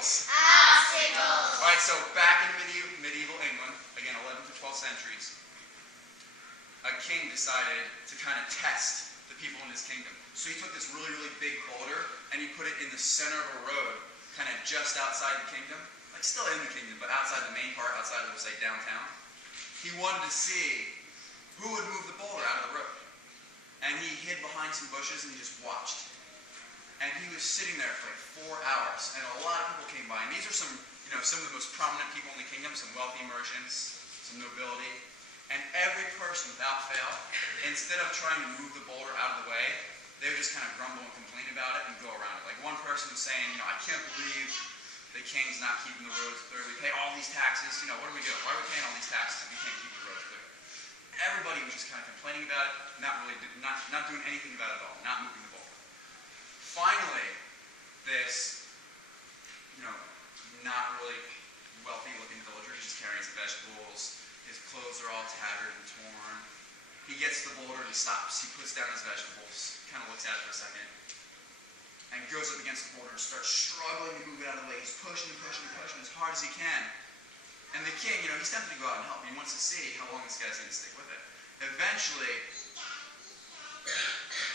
obstacles? Obstacles. All right, so back in medieval England, again 11th to 12th centuries, a king decided to kind of test the people in his kingdom. So he took this really, really big boulder and he put it in the center of a road, kind of just outside the kingdom, like still in the kingdom, but outside the main part, outside of, say, downtown. He wanted to see who would move the boulder out of the road. And he hid behind some bushes and he just watched. And he was sitting there for like 4 hours, and a lot of people came by. And these are some of the most prominent people in the kingdom, some wealthy merchants, some nobility. And every person, without fail, instead of trying to move the boulder out of the way, they would just kind of grumble and complain about it and go around it. Like one person was saying, I can't believe the king's not keeping the roads clear. We pay all these taxes. What are we doing? Why are we paying all these taxes if we can't keep the roads clear? Everybody was just kind of complaining about it, not doing anything about it at all, not moving the boulder. Finally, this, not really wealthy-looking villager, he's just carrying some vegetables. His clothes are all tattered and torn. He gets the boulder and he stops. He puts down his vegetables, kind of looks at it for a second, and goes up against the boulder and starts struggling to move it out of the way. He's pushing and pushing and pushing as hard as he can. And the king, he's tempted to go out and help. He wants to see how long this guy's going to stick with it. Eventually,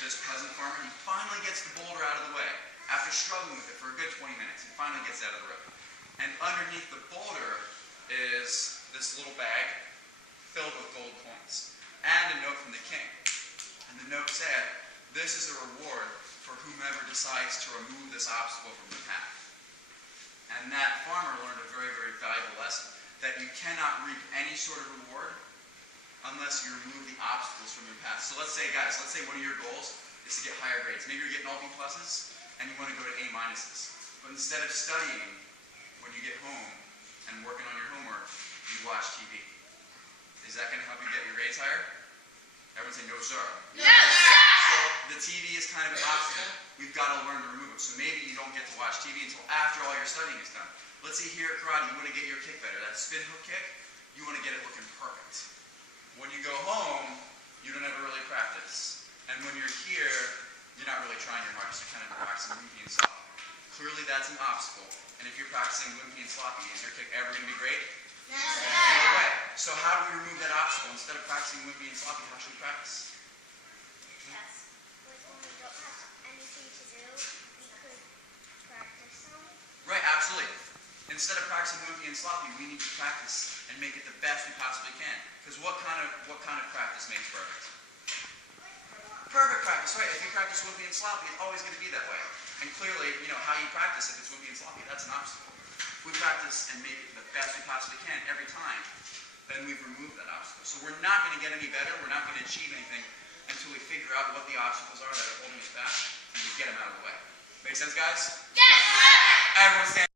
this peasant farmer, he finally gets the boulder out of the way. After struggling with it for a good 20 minutes, he finally gets it out of the road. And underneath the boulder is this little bag filled with gold coins and a note from the king. And the note said, "This is a reward for whomever decides to remove this obstacle from the path." And that farmer learned a very, very valuable lesson, that you cannot reap any sort of reward unless you remove the obstacles from your path. So let's say, guys, one of your goals is to get higher grades. Maybe you're getting all B pluses and you want to go to A minuses. But instead of studying, when you get home and working on your homework, you watch TV. Is that going to help you get your grades higher? Everyone say, no, sir. No, sir. So the TV is kind of an obstacle. We've got to learn to remove it. So maybe you don't get to watch TV until after all your studying is done. Let's say here at karate, you want to get your kick better. That spin hook kick, you want to get it looking perfect. When you go home, you don't ever really practice. And when you're here, you're not really trying your hardest. You're kind of practicing wimpy and sloppy. Clearly that's an obstacle. And if you're practicing wimpy and sloppy, is your kick ever going to be great? No, No way. So how do we remove that obstacle? Instead of practicing wimpy and sloppy, how should we practice? yes. When we don't have anything to do, we could practice some. Right, absolutely. Instead of practicing wimpy and sloppy, we need to practice and make it the best we possibly can. Because what kind of practice makes perfect? Perfect practice, right? If you practice wimpy and sloppy, it's always going to be that way. And clearly, how you practice if it's wimpy and sloppy, that's an obstacle. If we practice and make it the best we possibly can every time, then we've removed that obstacle. So we're not going to get any better, we're not going to achieve anything until we figure out what the obstacles are that are holding us back and we get them out of the way. Make sense, guys? Yes, sir. Everyone stand.